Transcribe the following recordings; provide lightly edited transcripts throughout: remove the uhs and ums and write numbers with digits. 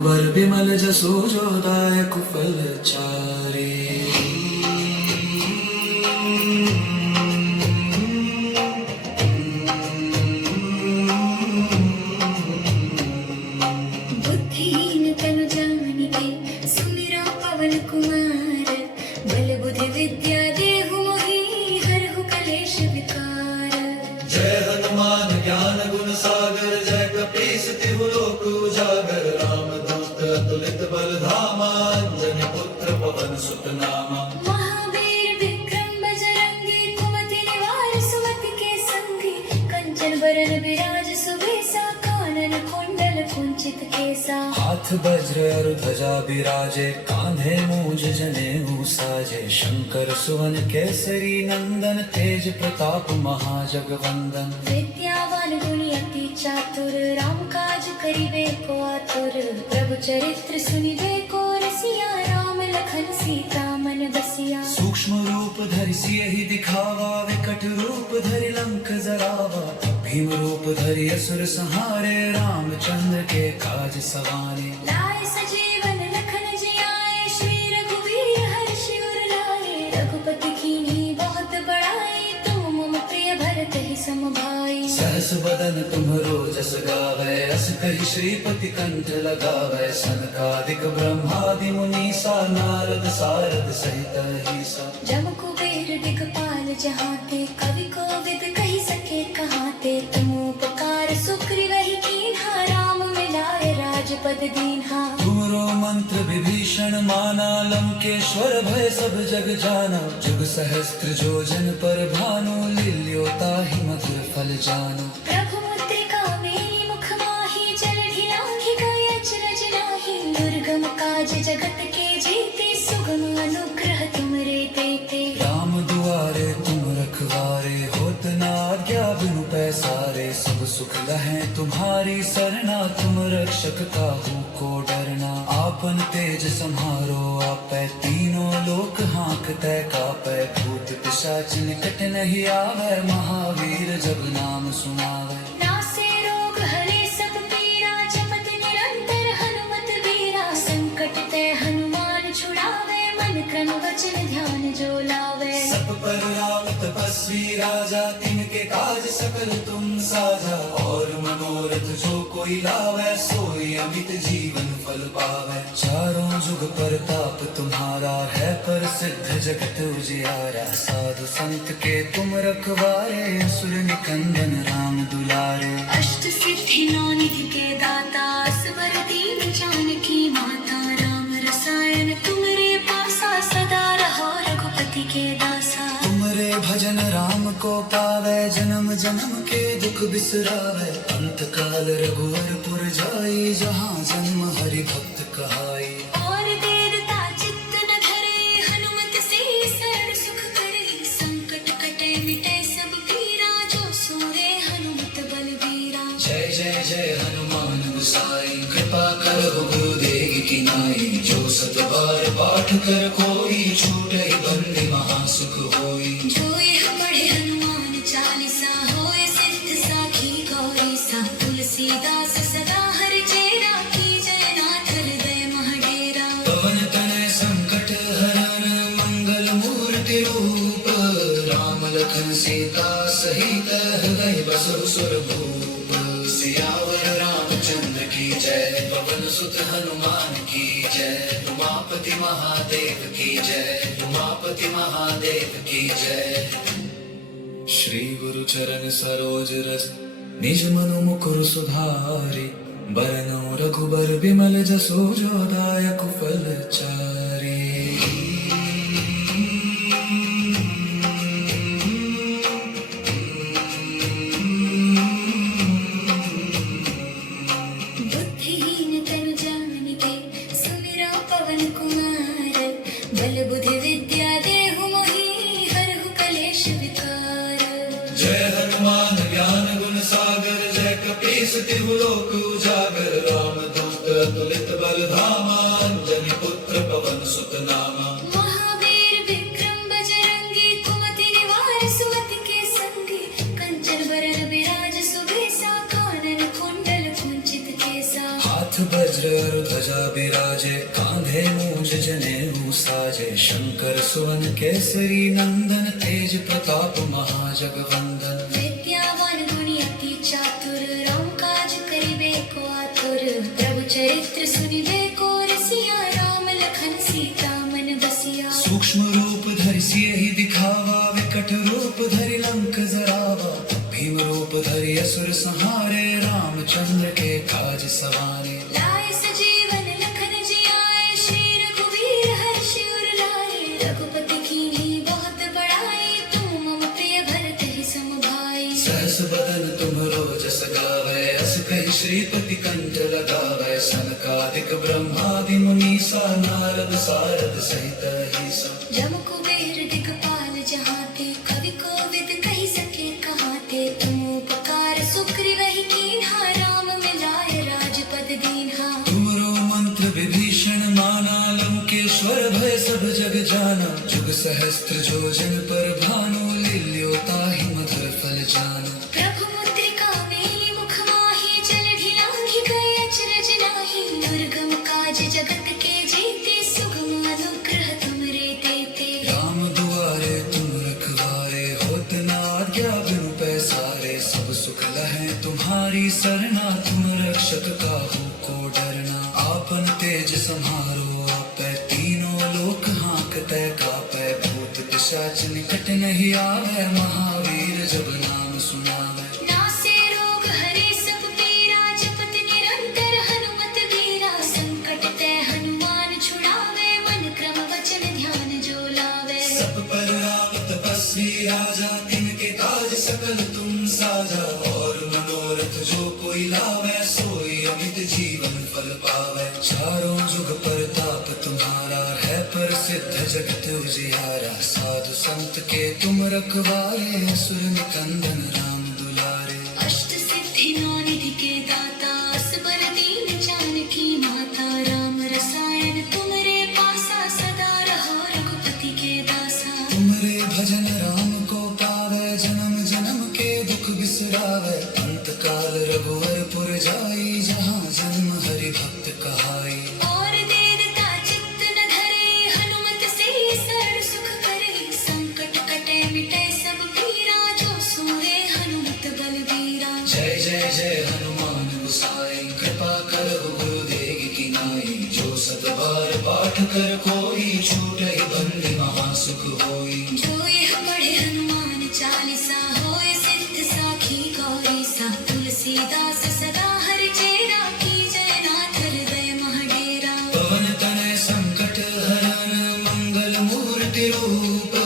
वर बिमल जसो जो दायक फल चारे। बुद्धिहीन तनु जानिके सुमिरो पवन कुमार। बल बुद्धि विद्या देहु मोहि हरहु कलेश विकार। जय हनुमान ज्ञान गुण सागर जय कपीस तिहु लोक उजागर। राम दूत अतुलित बल धामा अंजनी पुत्र पवन सुत नामा। महावीर विक्रम बजरंगी कुमति निवार सुमति के संगी। कंचन बरन विराज सुबेसा कानन कुंडल कुंचित केसा। हाथ वज्र और ध्वजा बिराजे कांधे मूंज जनेऊ साजे। शंकर सुवन केसरी नंदन तेज प्रताप महाजगवंदन। विद्यावान गुणी अति चातुर राम काज करिबे को आतुर। प्रभु चरित्र सुनिबे को रसिया राम लखन सीता मन बसिया। सूक्ष्म रूप धरि सियहि दिखावा विकट रूप धरि लंक जरावा। भीम रूप धरि असुर संहारे रामचंद्र के काज सवारे। लाए सजीवन लखन जियाए श्री रघुवीर हर्षि उर लाए। रघुपति कीन्ही बहुत बड़ाई तुम मम प्रिय भरत ही सम भाई। सहस बदन तुम्हरो जस गावै अस कहि श्रीपति कंठ लगावै। सनकादिक ब्रह्मादि मुनीसा नारद सारद सहित अहिसा। जम कुबेर दिगपाल जहाते कवि कोविद कहि सके कहाते। तुम उपकार सुग्रीवहि कीन्हा राम मिलाए राजपद दीन्हा। तुमरो मंत्र विभीषण माना लंकेश्वर भय सब जग जाना। जुग सहस्त्र जो जन पर भानु लील्यो ताहि मधुर फल जानो। प्रभु मुद्रिका मेरी मुख माहि जलधि लांघि गए अचरज नाहि। दुर्गम काज जगत के जेते सुगम अनुग्रह तुमरे तेते। राम दुआरे तुम रखवारे होत न आज्ञा बिनु पैसारे। सब सुख लहै तुम्हारी सरना तुम रक्षक काहू को डरना। आपन तेज सम्हारो आपै तीनों लोक हाँकतै कापै। भूत पिशाच निकट नहीं आवै महावीर जब नाम सुनावै। नासे रोग हरे सब पीरा जपत निरंतर हनुमत बीरा। संकट ते हनुमान छुड़ावे मन क्रम वचन ध्यान जो लावे। सब पर राम तपस्वी राजा तिनके काज सकल तुम साजा। और मनोरथ जो कोई लावे सोई अमित जीवन फल पावे। चारों जुग परताप तुम्हारा है प्रसिद्ध जगत उजियारा। साधु संत के तुम रखवारे असुर निकंदन राम दुलारे। अष्ट सिद्धि नौ निधि के दाता असवर दीन जानकी माता। राम रसायन तुमरे पासा सदा रहो रघुपति के दासा। तुमरे भजन राम को पावे जन्म जन्म के दुख बिसरावे। अंत काल रघुवर पुर जाई जहाँ जन्म हरि भक्त कहाई। और देवता चित्त न धरे हनुमत से शरण सुख करे। संकट कटे मिटे सब पीरा जो सोए हनुमत बलबीरा। जय जय जय हनुमान गोसाई कृपा करो गुरुदेव की नाई। जो सत बार पाठ कर कोई छूटे बंदी महासुख होई। जो यह पढ़े हनुमान चालीसा होए सिद्ध साखी गौरी सा। तुलसीदास सदा हरि चेरा की जय नाथ हृदय महडेरा। पवन तनय संकट हरन मंगल मूर्ति रूप। राम लखन सीता सहित हृदय बसु सुरभूप। सियावर रामचंद्र की जय पवन सुत हनुमान की जय। उमापति महादेव की जय उमापति महादेव की जय। श्री गुरु चरण सरोज रस निज मनु मुकुर सुधारि। बरनउँ रघुबर बिमल जसो जो दायक फल चारि। बुद्धिहीन तनु जानिके सुमिरो पवन कुमार। बल बुद्धि विद्या देहु मोहि हरहु कलेश विकार। जय हनुमान ज्ञान गुण सागर जय कपीस तिहु लोक उजागर। राम दूत अतुलित बल धामा अंजनी पुत्र पवन सुत नामा। महावीर विक्रम बजरंगी कुमति निवार सुमति के संगी। कंचन बरन विराज सुबेसा कानन कुंडल कुंचित केसा। हाथ वज्र और ध्वजा विराजे कांधे मूंज जनेऊ साजे शंकर सुवन केसरी नंदन तेज प्रताप महाजगवंदन विद्यावान गुणी अति चातुर राम काज करिबे को आतुर प्रभु चरित्र सुनिबे को रसिया राम लखन सीता मन बसिया सूक्ष्म रूप धरि सियहि दिखावा विकट रूप धरि लंक जरावा भीम रूप धरि असुर संहारे रामचंद्र के काज सवारे लाए सजीवन लखन जियाए श्री रघुवीर हर्षि उर लाए रघुपति कीन्ही बहुत बड़ाई तुम मम प्रिय भरत ही सम भाई सहस बदन तुम्हरो जस गावै अस कहि श्रीपति कंठ लगावै सनकादिक ब्रह्मादि मुनीसा नारद सारद सहित अहिसा जम कुबेर दिगपाल जहाते कवि कोविद कहि सके कहाते तुम उपकार सुग्रीव ही कीन्हा राम मिलाए राजपद दीन्हा तुमरो मंत्र विभीषण माना लंकेश्वर भय सब जग जाना जुग सहस्त्र जो जन पर भानु लील्यो ताहि मधुर फल जाना प्रभु मुद्रिका मेली मुख माहि जल ढिलांघि गए अचरज नाहि दुर्गम काज जगत के जेते सुगम अनुग्रह तुमरे देते राम दुआरे तुम रखवारे होत न आज्ञा बिनु पैसारे सब सुख लहै तुम्हारी सरना तुम रक्षक काहू को डरना आपन तेज सम्हारो आपै तीनों लोक हाँकतै कापै भूत पिशाच निकट नहीं आवे महावीर जब नाम सुनावे नासे रोग हरे सब पीरा जपत निरंतर हनुमत वीरा संकट ते हनुमान छुड़ावे मन क्रम वचन ध्यान जो लावे सब पर राम तपस्वी राजा तिनके काज सकल तुम साजा और मनोरथ जो कोई लावे सोई अमित जीवन फल पावे चारों जुग परताप तुम्हारा है प्रसिद्ध जगत उजियारा साधु संत के तुम रखवारे असुर निकंदन राम दुलारे अष्ट सिद्धि नौ निधि के दाता असबर दीन जानकी माता राम रसायन तुमरे पासा सदा रहो रघुपति के दासा तुमरे भजन राम को पावे जन्म जन्म के दुख बिसरावे अंत काल रघुवर पुर जाई जहाँ जन्म हरि भक्त कहाई और देवता चित्त न धरे हनुमत से सरल सुख करे संकट कटे मिटे सब पीरा जो सुने हनुमत बलबीरा जय जय जय हनुमान गोसाई कृपा करो गुरुदेव की नाई जो सत बार पाठ कर कोई छूटे बंदी महासुख होई जो यह पढ़े हनुमान चालीसा होए सिद्ध साखी गौरी सा तुलसीदास सदा हरि चेरा की जय नाथ हृदय महडेरा पवन तनय संकट हरन मंगल मूर्ति रूप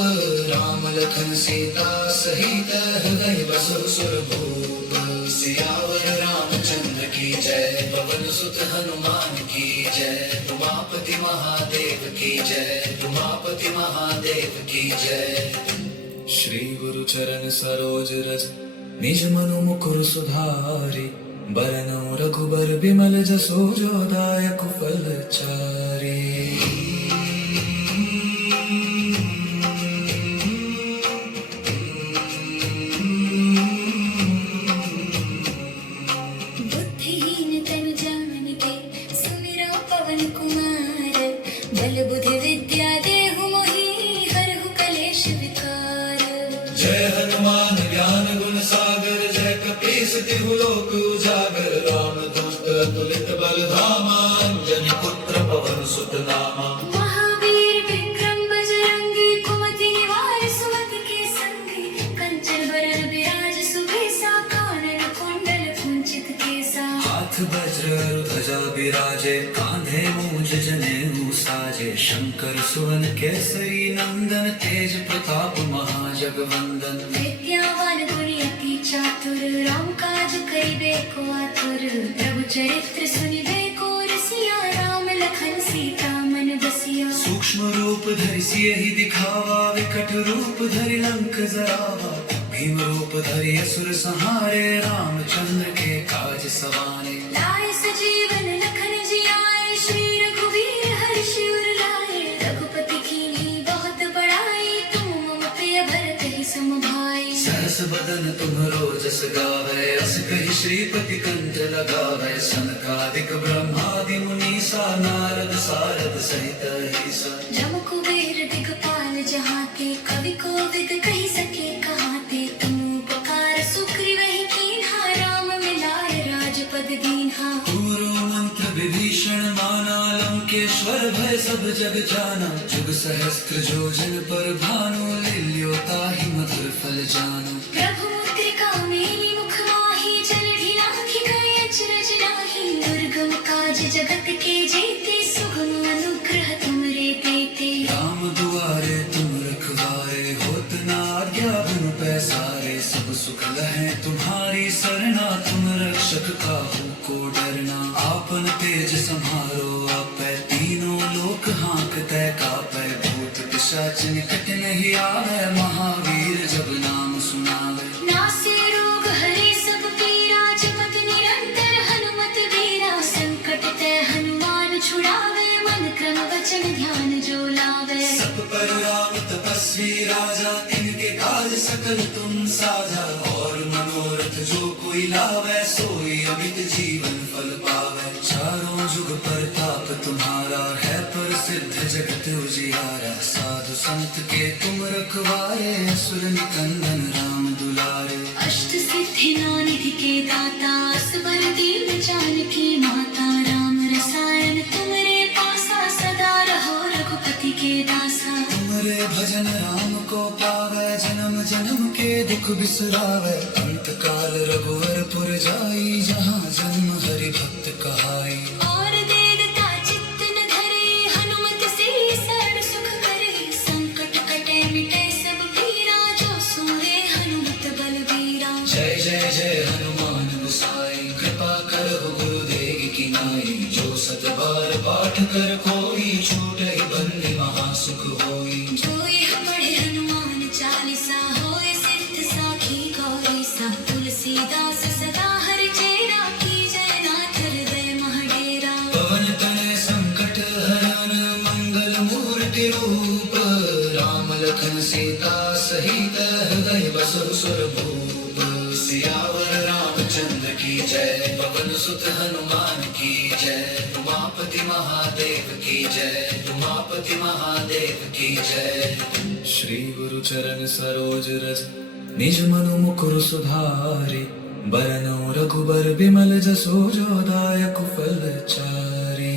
राम लखन सीता सहित हृदय बसु सुरभूप सियावर रामचंद्र की जय पवन सुत हनुमान की जय उमापति महादेव की जय उमापति महादेव की जय श्री गुरु चरण सरोज रज निज मनु मुकुर सुधारि बरनउँ रघुबर बिमल जसो जो दायक फल चारि बुद्धिहीन तनु जानिके सुमिरो पवन कुमार बल बुद्धि विद्या देहु मोहि हरहु कलेश विकार जय हनुमान ज्ञान गुण सागर जय कपीस तिहु लोक उजागर रामदूत तुलित बल धामा अंजनी पुत्र पवन सुत नामा महावीर विक्रम बजरंगी कुमति निवार सुमति के संगी कंचन बरन बिराज सुबेसा कानन कुंडल कुंचित केसा हाथ वज्र ध्वजा विराजे कांधे मूंज जनेऊ साजे शंकर सुवन केसरी नंदन तेज प्रताप महाजगवंदन विद्यावान गुणी अति चातुर राम काज करिबे को आतुर प्रभु चरित्र सुनिबे को रसिया राम लखन सीता मन बसिया सूक्ष्म रूप धरि सियहि दिखावा विकट रूप धरि लंक जरावा भीम रूप धरि असुर संहारे रामचंद्र के काज सवारे लाए सजीवन लखन जियाए श्री रघुवीर हर्षि उर लाए रघुपति कीन्ही बहुत बड़ाई तुम मम प्रिय भरत ही सम भाई सहस बदन बदन तुम्हरो जस गावे, अस कहि श्रीपति कंठ लगावे। सनकादिक ब्रह्मादि मुनीसा, नारद सारद सहित ईसा। जम कुबेर दिगपाल जहाते, कवि कोविद कही सके कहाते। तुम उपकार सुग्रीव ही कीन्हा, राम मिलाए राजपद दीन्हा। पूरो मंत्र विभीषण माना, लंकेश्वर भय सब जग जाना। जुग सहस्त्र जो जन पर भानु, लील्यो ताहि मधुर फल जानु। प्रभु मुद्रिका मेली मुख माही, जलधि राखी गए अचरज नाही। दुर्गम काज जगत के जेते, सुगम अनुग्रह तुमरे तेते। राम दुआरे तुम रखवारे, होत न आज्ञा बिनु पैसारे। सब सुख लहै तुम्हारी सरना, तुम रक्षक काहू को डरना। आपन तेज सम्हारो आपै, तीनों लोक हाँकतै कापै। भूत पिशाच निकट नहीं आवे, महावीर जब नाम सुनावे। नासे रोग हरे सब पीरा, जपत निरंतर हनुमत वीरा। संकट ते हनुमान छुड़ावे, मन क्रम वचन ध्यान जो लावे। सब पर राम तपस्वी राजा, तिनके काज सकल तुम साजा। और मनोरथ जो कोई लावे, सोई अमित जीवन फल पावे। चारों जुग परताप तुम्हारा, है प्रसिद्ध जगत उजियारा। साधु संत के तुम रखवारे, असुर निकंदन राम दुलारे। अष्ट सिद्धि नानिधि के दाता, असबर दीन जानकी माता। राम रसायन तुमरे पासा, सदा रहो रघुपति के दासा। तुमरे भजन राम को पावे, जन्म जन्म के दुख बिसरावे। अंत काल रघुवर पुर जाई, जहाँ जन्म हरि भक्त कहाई। और देवता चित्त न धरे, हनुमत से सर्व सुख करे। संकट कटे मिटे सब पीरा, जो सुने हनुमत बलबीरा। जय जय जय हनुमान गोसाई, कृपा करहु गुरुदेव की नाई। जो सत बार पाठ कर कोई, छूटहि बंदी महासुख होई। जो यह पढ़े हनुमान चालीसा, होए सिद्ध साखी गौरीसा। तुलसीदास सदा हरि चेरा, की जय नाथ हृदय महडेरा। पवन तनय संकट हरन, मंगल मूर्ति रूप। राम लखन सीता सहित, हृदय बसहु सुरभूप। सियावर रामचंद्र की जय, पवन सुत हनुमान की जय। उमापति महादेव की जय, उमापति महादेव की जय। श्री गुरु चरण सरोज रज, निज मनु मुकुर सुधारि। बरनउँ रघुबर बिमल जसो, जो दायक फल चारि।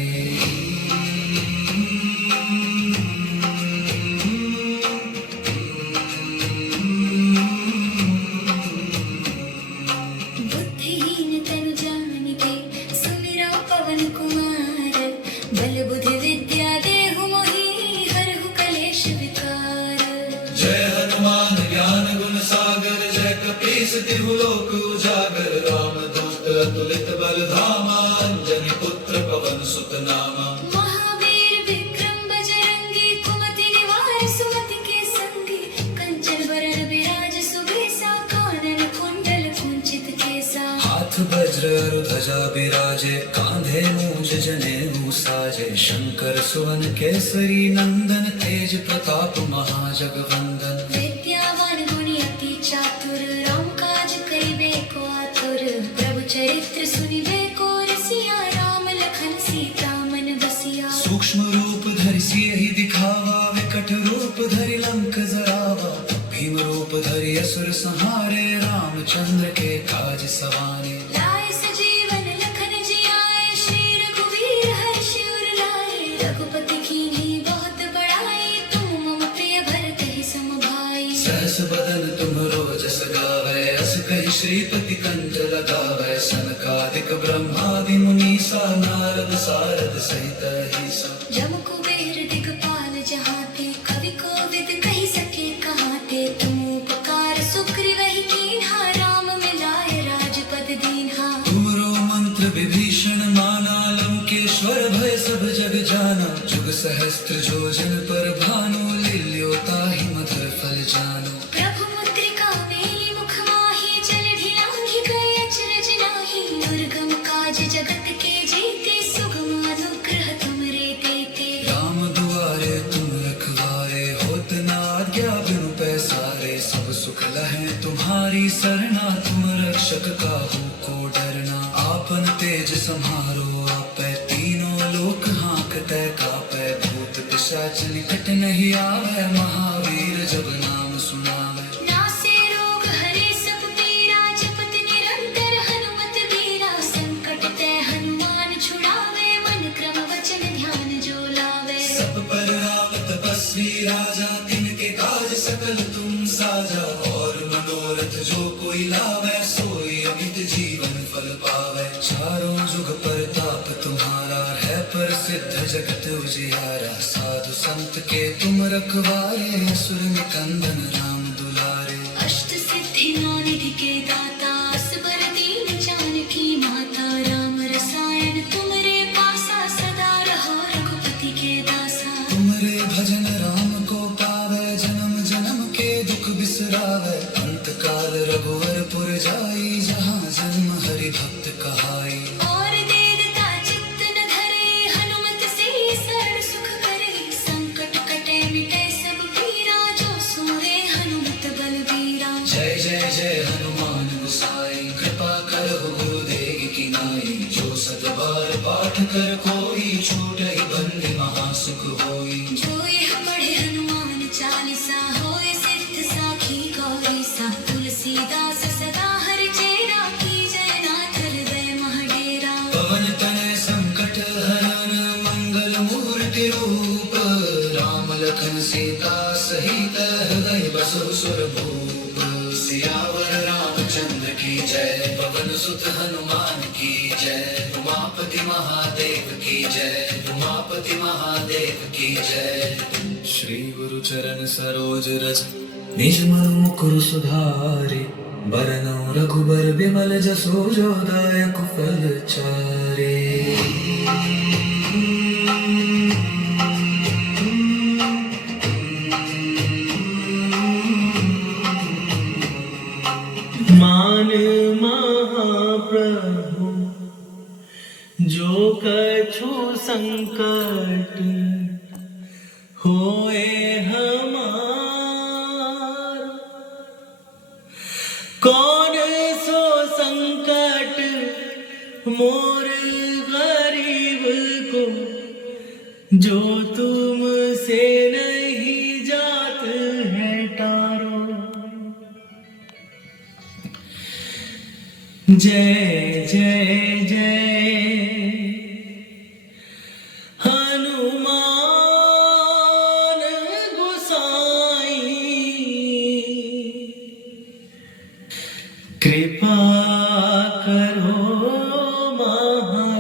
बुद्धिहीन तनु जानिके, सुमिरौ पवन कुमार। बल बुद्धि विद्या देहु मोहि, हरहु कलेश विकार। जय हनुमान ज्ञान गुण सागर, जय कपीस तिहु लोक उजागर। राम दूत अतुलित बल धामा, अंजनी पुत्र पवन सुत नामा। महावीर विक्रम बजरंगी, कुमति निवार सुमति के संगी। कंचन बरन बिराज सुबेसा, कानन कुंडल कुंचित केसा। हाथ वज्र अरु ध्वजा बिराजे, कांधे मूंज जनेऊ साजे। शंकर सुवन केसरी नंदन, तेज प्रताप महाजगवंदन। विद्यावान गुणी अति चातुर, राम काज करिबे को आतुर। प्रभु चरित्र सुनिबे को रसिया, राम लखन सीता मन बसिया। सूक्ष्म रूप धरि सियहि दिखावा, विकट रूप धरि लंक जरावा। भीम रूप धरि असुर संहारे, रामचंद्र के काज सवारे। लाए सजीवन लखन जियाए, श्री रघुवीर हर्ष उर लाए। रघुपति कीन्ही बहुत बड़ाई, तुम मम प्रिय भरत ही सम भाई। सहस बदन तुम्हरो जस गावे, अस कहि श्रीपति कंठ लगावे। सनकादिक ब्रह्मादि मुनीसा, नारद सारद सहित ईसा। जम कुबेर दिगपाल जहाते, कवि कोविद कही सके कहाते। तुम उपकार सुग्रीव ही कीन्हा, राम मिलाए राजपद दीन्हा। तुमरो मंत्र विभीषण माना, लंकेश्वर भय सब जग जाना। जुग सहस्त्र जो जन पर भानु, लील्यो ताहि मधुर फल जानु। प्रभु मुद्रिका मेली मुख माही, जलधि लांघि गए अचरज नाही। दुर्गम काज जगत के जेते, सुगम अनुग्रह तुमरे तेते। राम दुआरे तुम रखवारे, होत न आज्ञा बिनु पैसारे। सब सुख लहै तुम्हारी की सरना, तुम रक्षक काहू को डरना। आपन तेज सम्हारो आपै, तीनों लोक हाँकतै कापै। भूत पिशाच निकट नहीं आवे, महावीर जब नाम सुनावे। नासे रोग हरे सब पीरा, जपत निरंतर हनुमत वीरा। संकट ते हनुमान छुड़ावे, मन क्रम वचन ध्यान जो लावे। सब पर राम तपस्वी राजा, तिनके काज सकल तुम साजा। और मनोरथ जो कोई लावे, सोई अमित जीवन फल पावे। चारों जुग परताप तुम्हारा है, प्रसिद्ध जगत उजियारा। साधु संत के तुम रखवारे, असुर निकंदन राम दुलारे। अष्ट सिद्धि नौ निधि के दाता, असबर दीन जानकी माता। राम रसायन तुमरे पासा, सदा रहो रघुपति के दासा। तुमरे भजन राम को पावे, जन्म जन्म के दुख बिसरावे। अंत काल रघुवरपुर जाई, जहाँ जन्म हरि भक्त कहाई। और देवता चित्त न धरे, हनुमत से सर्व सुख करे। संकट कटे मिटे सब पीरा, जो सुने हनुमत बलबीरा। जय जय जय हनुमान गोसाई, कृपा करहु गुरुदेव की नाई। जो सत बार पाठ कर कोई, छूटहि बंदी महासुख होई। जो यह पढ़े हनुमान चालीसा, होए सिद्ध साखी गौरीसा। तुलसीदास सदा हरि चेरा, की जय नाथ हृदय महडेरा। पवन तनय संकट हरन, मंगल मूर्ति रूप। राम लखन सीता सहित, हृदय बसहु सुर भूप। सियावर रामचंद्र की जय, पवन सुत हनुमान की जय। उमापति महादेव की जय, उमापति महादेव की जय। श्री गुरु चरण सरोज रज, निज मनु मुकुर सुधारि। बरनउँ रघुबर बिमल जसु, जो दायक फल चारि। मान महाप्रभु जो कछु संकट होए हमार। कौन सो संकट मोर गरीब को, जो तुम से नहीं जात है टारो। जय जय जय हनुमान गोसाई, कृपा करो महाराज।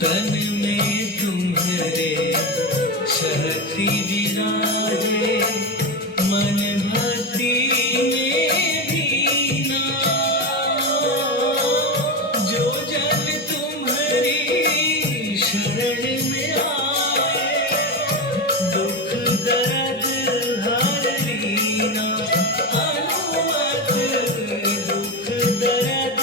तन में तुम्हारे शक्ति विराजे, मन भक्ति में दीना। जो जन तुम्हारी शरण में आए, दुख दर्द हर लीना। हनुमत दुख दर्द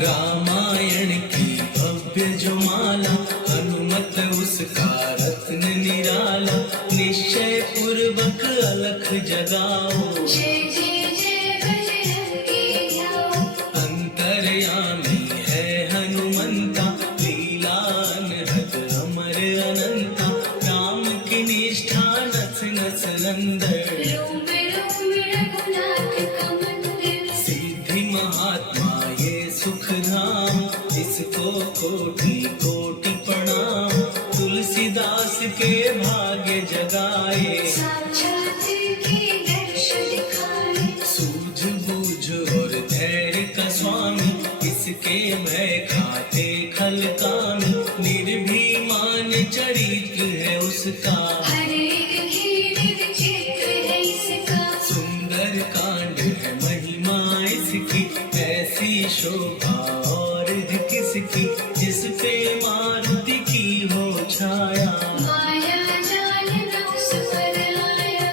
रामायण की भव्य जो माला, हनुमत उसका रत्न निराला। निश्चय पूर्वक अलख जगाओ, जय जय जय बजरंगी जाओ। अंतर्यामी है हनुमंता, लीला अनहद अमर अनंता। राम की निष्ठा नस नस अंदर, रोम रोम रघुनाथ का मंदिर। सिद्धि महात्मा ये सुख धाम, इसको कोटि कोटि प्रणाम। तुलसीदास के भाग्य जगाए, साक्षात के दर्शन दिखाए। सूझबूझ और धैर्य का स्वामी, इसके भय खाते खल कामी। निर्भीमान चरित्र है उसका, हर एक खेल विचित्र है इसका। सुंदर कांड है महिमा इसकी। ऐसी शोभा और है किसकी, जिस पे मारुति की हो छाया। माया जाल न उस पर आया।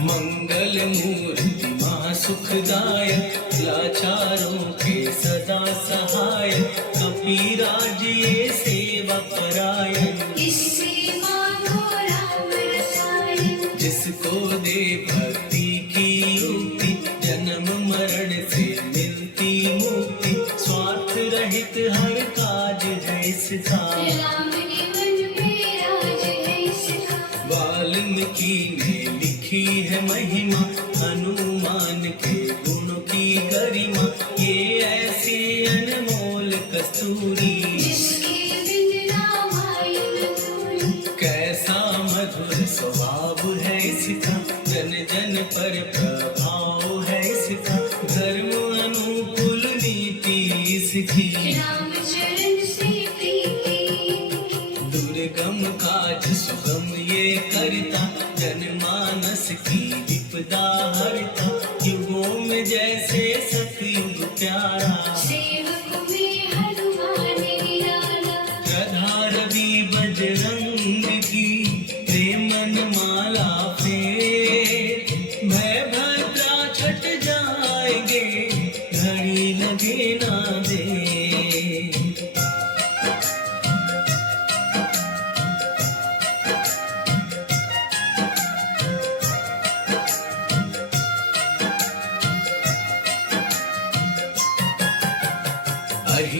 मंगल मूर्ति महासुखदायक, लाचारों के सदा सहायक। कपीराज ये सेवा परायण, इससे मांगो राम रसायन। जिसको दे भक्ति की युक्ति, जन्म मरण से मिलती मुक्ति। स्वार्थ रहित हर काज है इसका, राम के मन में राज है इसका। वाल्मीकि ने लिखी है महिमा, हनुमान के गुणों की गरिमा। ये ऐसी अनमोल कस्तूरी, जिसके बिन रामायण अधूरी। कैसा मधुर स्वभाव है इसका, जन जन पर प्रभाव है इसका। धर्म अनुकूल नीति इसकी, राम चरण से प्रीति। दुर्गम काज सुगम ये करता, जनमानस की विपदा हरता। युगों में जैसे सतयुग प्यारा, सेवक में हनुमान निराला। गधा रवि बजरंग की, प्रेमन माला फेर। भय भद्रा छट जाएंगे, घड़ी लगे ना दे।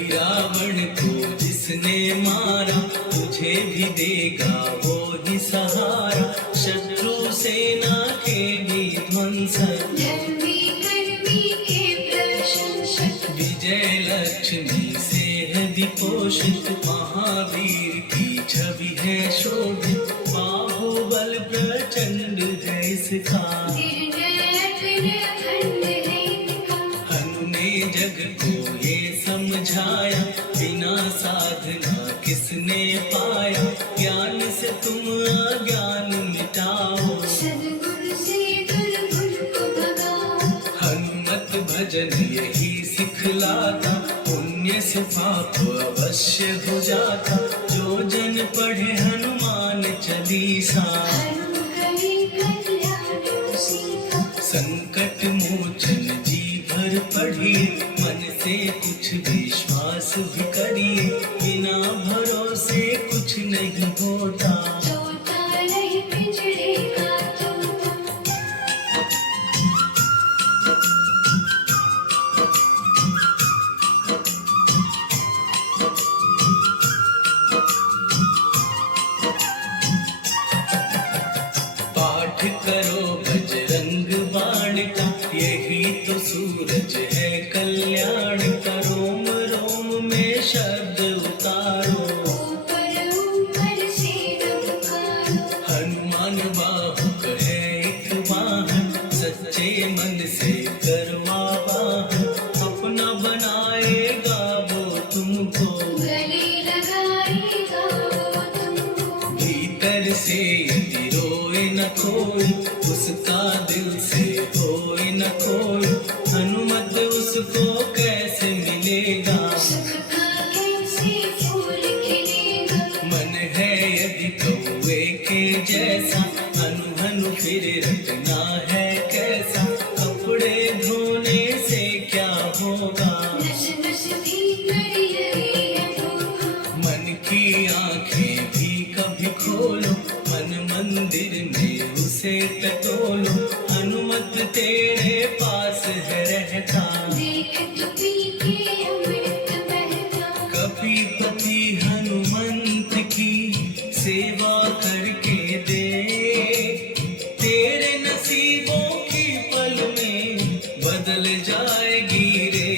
रावण को जिसने मारा, तुझे भी देगा वो ही सहारा। शत्रु सेना के भी ध्वंसन, धर्मी कर्मी के प्रशंसक। विजय लक्ष्मी से है विपोषित। महावीर की छवि है शोभित, बाहुबल प्रचंड है इसका। निर्णय अखंड है इनका। हनु ने जग को ये समझाया, बिना साधना किसने पाया। ज्ञान से तुम अज्ञान मिटाओ, सद्गुण से दुर्गुण को भगाओ। हनुमत भजन यही सिखलाता, पुण्य से पाप अवश्य हो जाता। जो जन पढ़े हनुमान चालीसा, हनुम करे कल्याण सीता। संकट मोचन जी भर पढ़िए। मन से कुछ विश्वास भी करिए, बिना भरोसे कुछ नहीं होता। तोता नहीं पिंजरे का तोता। पाठ करो बजरंग बाण का, यही तो सूरज है कल्याण का। रोम रोम में शब्द उतारो, ऊपर ऊपर से नमकारो। हनुमान बाहुक है एक वाहन। सच्चे मन से करवा वाहन, अपना बनाएगा वो तुमको। गले लगाएगा वो तुमको। भीतर से यदि रोए न कोई, उसका दिल से होए न कोई। हनुमत उसको कैसे मिलेगा, सुख का कैसे टटोलो, हनुमत तेरे पास है रहता। देख तू पी के अमृत बहता, कपीपति हनुमंत की सेवा करके दे, तेरे नसीबों की पल में बदल जाएगी रे।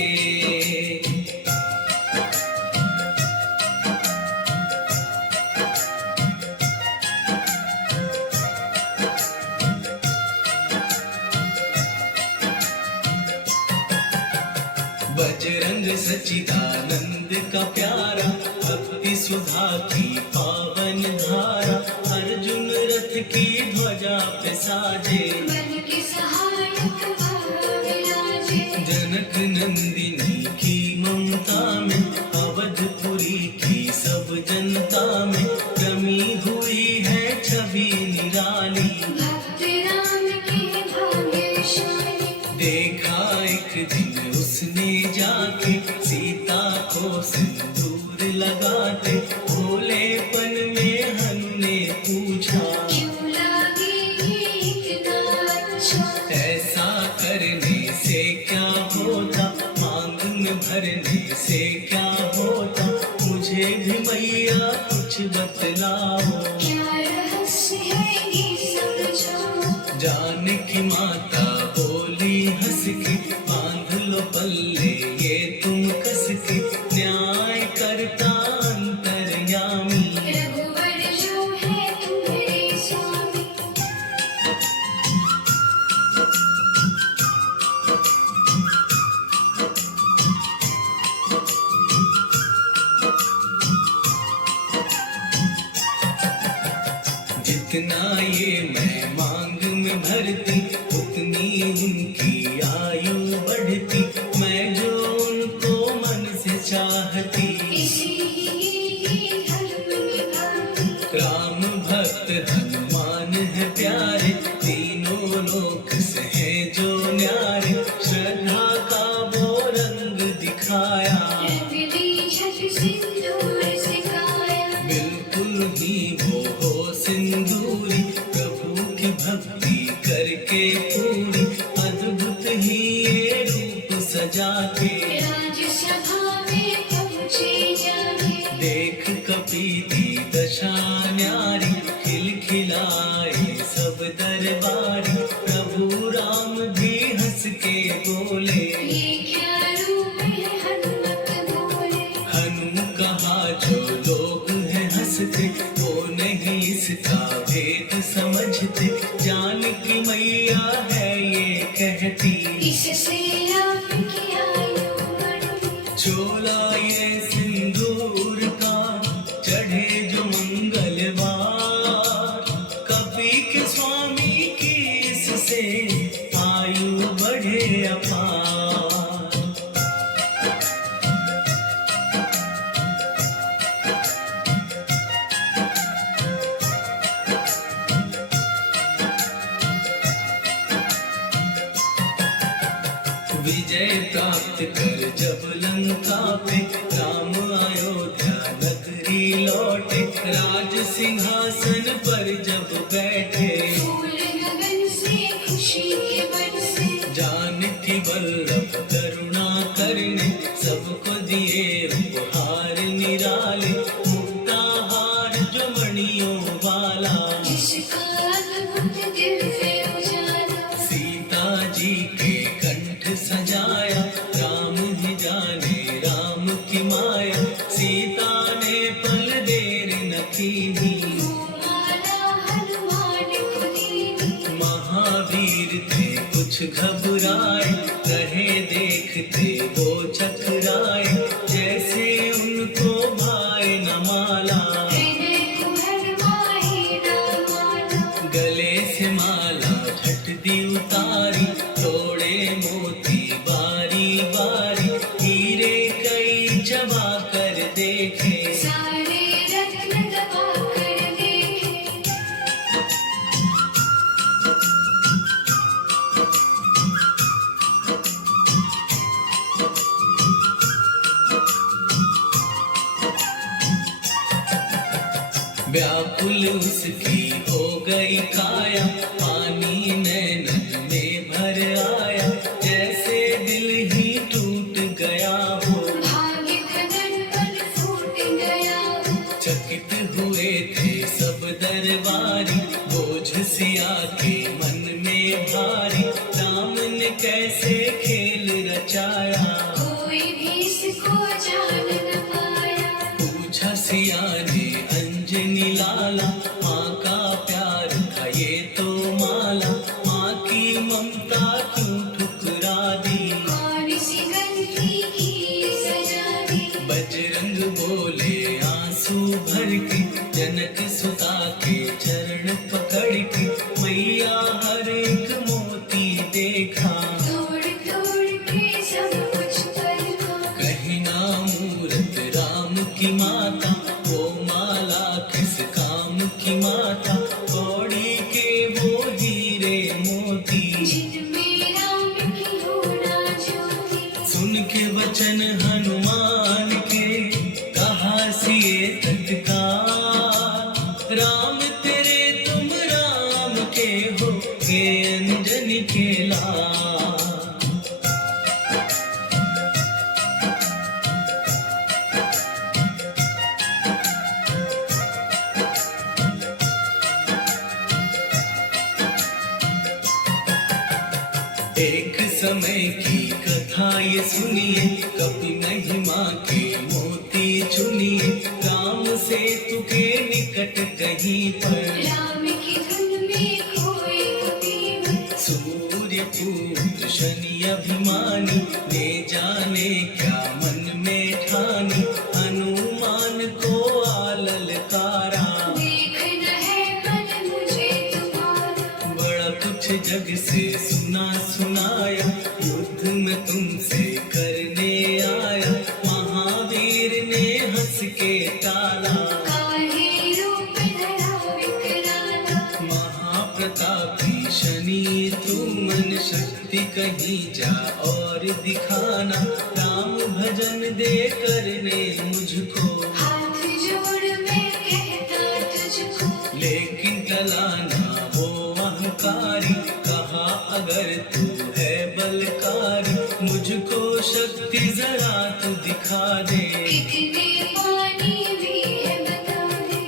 बजरंग सच्चिदानंद का प्यारा, भक्ति सुधा की पावन धारा, अर्जुन रथ की ध्वजा पे साजे, बन के सहायक विराजे। जनक नंदिनी की ममता में, अवधपुरी की सब जनता में रमी हुई है छवि निराली। भक्त राम के भाग्यशाली, देखा एक दिन उसने जाके सीता को सिंदूर लगाते, भोलेपन में हनु ने पूछा, क्यों लागे इतना अच्छा। ऐसा करने से क्या होता, मांग में भरने से क्या होता, मुझे भी मैया कुछ बतलाओ। क्या रहस्य है ये समझो, जानकी माता बोली हंस के, बांध लो पल्ले ये तुम कस के, न्याय करता अंतर्यामी। रघुवर जो है तुम्हारे स्वामी। जितना ये मैं मांग में भरती, उतनी उनकी आयु बढ़ती, मैं जो उनको मन से चाहती। इसी धर्म निभाती, राम भक्त हनुमान है प्यारे, तीनों लोक से हैं जो न्यारे, श्रद्धा का वो रंग दिखाया, रंग दी छठ सिंदूर सिखाया। बिल्कुल ही वो हो सिंदूरी, प्रभु की भक्ति करके पूरी, अद्भुत ही ये रूप सजा के। राज्यसभा में पहुँचे जाके, देख कपी दी दशा न्यारी, खिलखिलाए सब दरबारी, प्रभु राम भी हंस के बोले। ये क्या रूप है हनुमत बोले। हनु कहा जो लोग हैं हंसते, वो नहीं इसका भेद समझते, जानकी मैया है ये कहती, इससे आपकी आयु बढ़ती। चोला ये सिंदूर का चढ़े जो मंगलवार, कपी के स्वामी की इससे आयु बढ़े अपार। विजय प्राप्त कर जब लंका पे, राम अयोध्या नगरी लौटे, राज सिंहासन पर जब बैठे, फूल गगन से खुशी के बरसे। जानकी वल्लभ करुणा करने, सबको दिए उपहार निराले, मुक्ताहार जो मणियों वाला, जिसका अद्भुत दिव्य उजाला। सीता जी के कंठ सजाया, राम ही जाने राम की माया, सीता ने पल देर न कीनी, माला हनुमान को दीनी। महावीर थे कुछ घबराए, रहे देखते वो चकराए, जैसे उनको भाए न माला। हृदय कुम्हर माहे ना माना, गले से माला झट दी उतारी, तोड़े मोती बारी बारी, हीरे कई चबा कर देखे, सारे रत्न दबा कर देखे। व्याकुल उसकी हो गई काया, पानी नैनन में भर आया, जैसे दिल ही टूट गया हो। भाग्य धन पल फूट गया हो। चकित हुए थे सब दरबारी, बोझ सिया के मन में भारी, राम ने कैसे खेल रचाया, कोई भी इसको जान न पाया। पूछा सिया ने अंजनी लाला, माँ का प्यार था ये तो माला, माँ की ममता क्यों ठुकरा दी, कौन सी गलती की सजा दी। बजरंग बोले आंसू भर के, जनक सुता के चरण पकड़ के, मैया हर एक मोती देखा, तोड़ तोड़ के सब कुछ परखा। कहीं ना मूरत राम की माता, वो माला किस काम की माता, कौड़ी के वो हीरे मोती, जिनमें राम की होना ज्योति। सुन के वचन हनुमान के, कहा सिए तत्काल, राम तेरे तुम राम के हो, के अंजनी के लाल। एक समय की कथा ये सुनिए, कभी नहीं माँ के मोती चुनिए, राम सेतु के निकट कहीं पर, राम की धुन में खोए कबीर। सूर्य पुत्र शनि अभिमानी, ने जाने क्या मन में ठानी, हनुमान को आललकारा, देखना है मन मुझे तुम्हारा। बड़ा कुछ जग से सुना सुनाया, युद्ध में तुमसे करने आया, महावीर ने हंस के टाला, काहे रूप धरा विकराला। महाप्रतापी शनि तू मन शक्ति कहीं जा और दिखाना, राम भजन दे करने मुझको, हाथ जोड़ मैं कहता तुझको। लेकिन टलाना वो अहंकारी, कहा अगर तू है बलकारी, मुझको शक्ति जरा तू दिखा दे, कितने पानी भी है बता दे।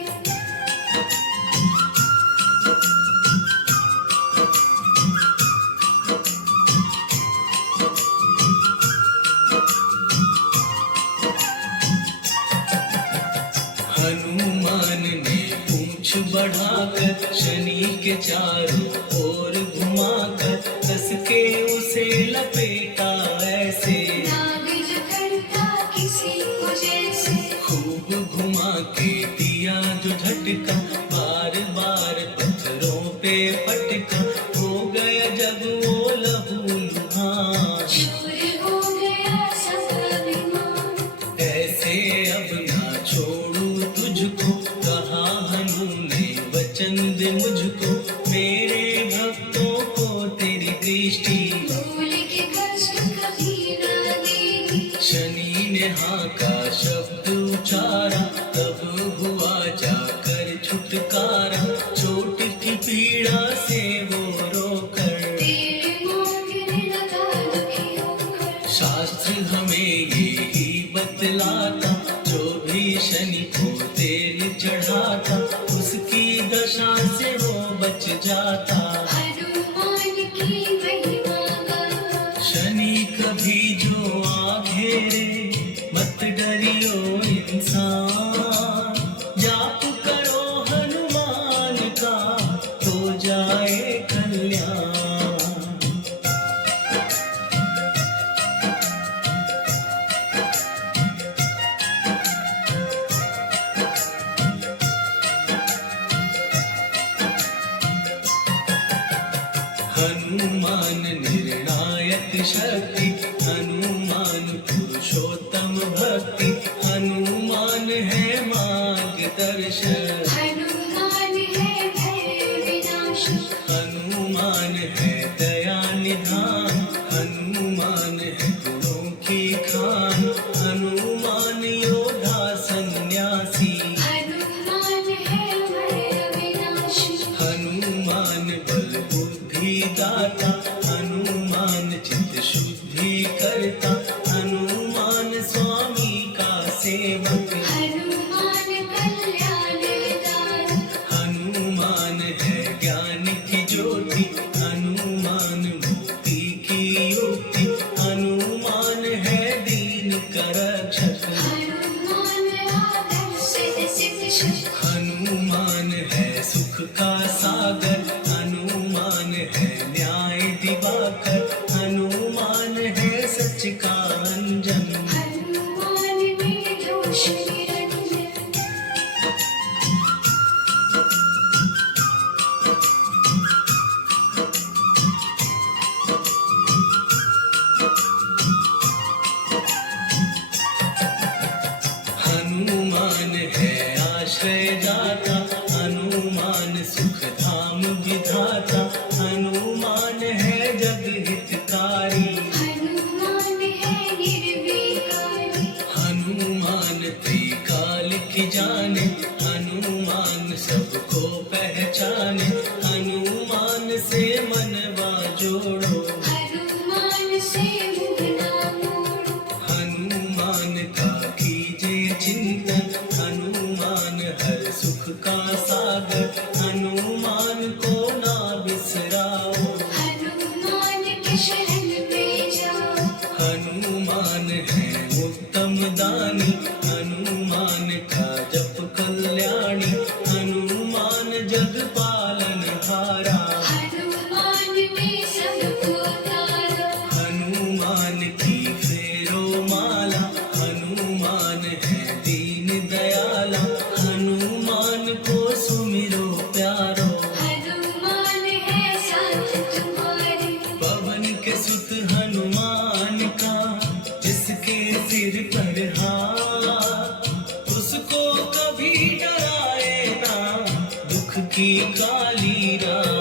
हनुमान ने पूंछ बढ़ाकर, शनि के चारों ओर घुमाकर, कस के उसे लपेटा ऐसे, नाग जो करता किसी को जैसे। खूब घुमा के दिया जो झटका, बार बार पत्थरों पे पटका, हो गया जब वो लहूलुहान, चूर हो गया सब अभिमान। ऐसे अब ना छोड़ू तुझको, कहा हनु ने वचन दे मुझको, मेरे भक्तों को तेरी दृष्टि, भूल के कष्ट कभी ना देगी। शनि ने हाँ का शब्द उचारा, तब हुआ जाकर छुटकारा, चोट की पीड़ा से वो रोकर, तेरे मांगने लगा दुखी होकर। शास्त्र हमें ये ही बतलाता, जो भी शनि को तेल चढ़ाता, उसकी दशा से वो बच जाता, हनुमान की महिमा गाता। शनि कभी जो आ घेरे, मत डरियो इंसान, जाप करो हनुमान का, तो जाए कल्याण। हनुमान निर्णायक शक्ति, हनुमान पुरुषोत्तम भक्ति, हनुमान है मार्गदर्शक, हनुमान है भय विनाशक। हनुमान है दया निधान, हनुमान है गुणों की खान, हनुमान योद्धा सन्यासी, हनुमान है सेवक। हनुमान कल्याणदायक, हनुमान है ज्ञान की ज्योति, हनुमान मुक्ति की युक्ति, हनुमान है दीन का रक्षक। हनुमान आदर सिद्ध सिद्ध शक, हनुमान है सुख का सागर, हनुमान है न्याय दिवाकर, हनुमान है सच का अंजन। हनुमान निर्दोष निरंजन, हनुमान है आश्रय दाता, हनुमान सुख धाम विधाता, हनुमान है जग हितकारी। हनुमान है निर्विकारी, हनुमान त्रिकाल की जाने, हनुमान सबको पहचाने, हनुमान से मनवा जोड़ो। हनुमान से मुँह ना मोड़ो, हनुमान का कीजिए चिंतन, हनुमान हर सुख का सागर, हनुमान को ना बिसराओ। हनुमान के शरण में जाओ। हनुमान है उत्तम दानी, हनुमान का जप कल्याणी, हनुमान जग पालन हारा। हनुमान में सबको तारो, हनुमान की फेरो माला, हनुमान है दीन दयाला, हनुमान को सुमिरो प्यारो। हनुमान है साथ तुम्हारे, पवन के सुत हनुमान का, जिसके सिर पर हाथ, उसको कभी डराए ना दुख की काली रात।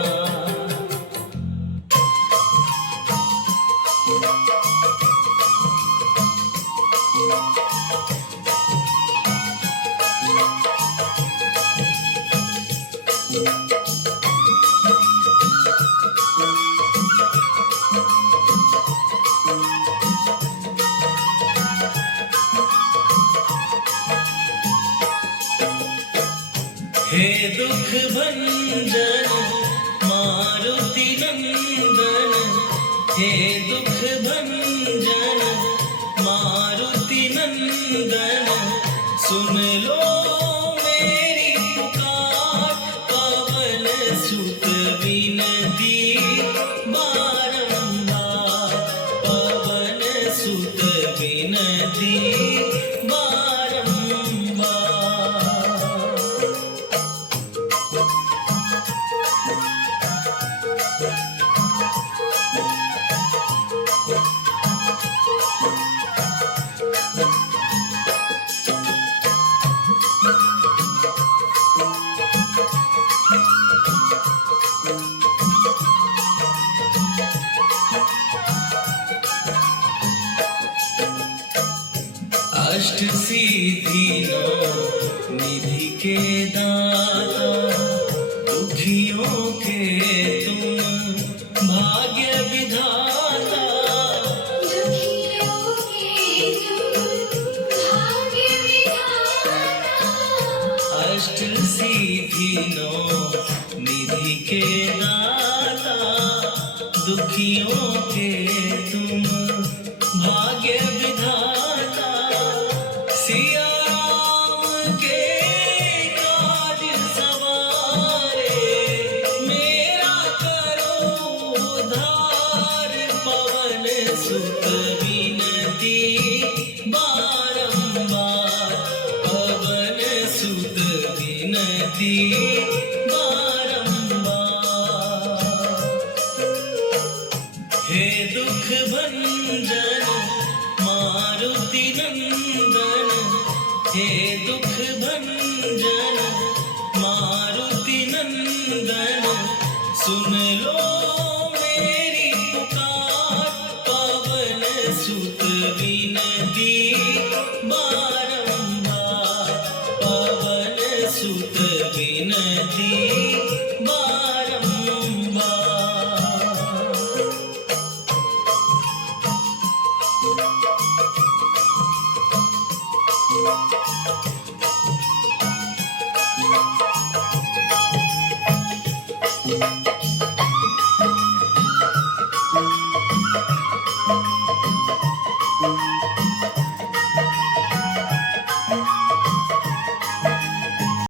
हे दुख भंजन मारुति नंदन, हे दुख भंजन मारुति नंदन, सुन लो मेरी पुकार, पवन सुत विनती बारंबार, पवन सुत विनती बारंबार। अष्ट सिद्धि नौ निधि के दाता, दुखियों के तुम भाग्य विधाता। दुखियों के तुम भाग्य विधाता, अष्ट सिद्धि नौ निधि के दाता, दुखियों के तुम भाग्य विधाता। सिया राम के काज सवारे, मेरा करो उद्धार, पवन सुत विनती बारंबार, पवन सुत विनती बारंबार। हे दुख भंजन मारुति नंदन, हे दुख भंजन मारुति नंदन, सुन लो मेरी पुकार, पवन सुत विनती बारंबार, पवन सुत विनती बारंबार।